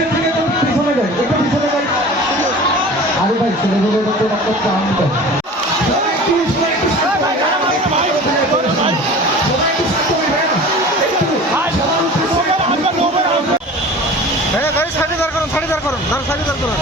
আমরা ভাই ছেলেগুলো তো একটা দেয়। হ্যাঁ গাড়ি দাঁড় করুন, সাইডে দাঁড় করুন দাঁড় দাঁড় করুন।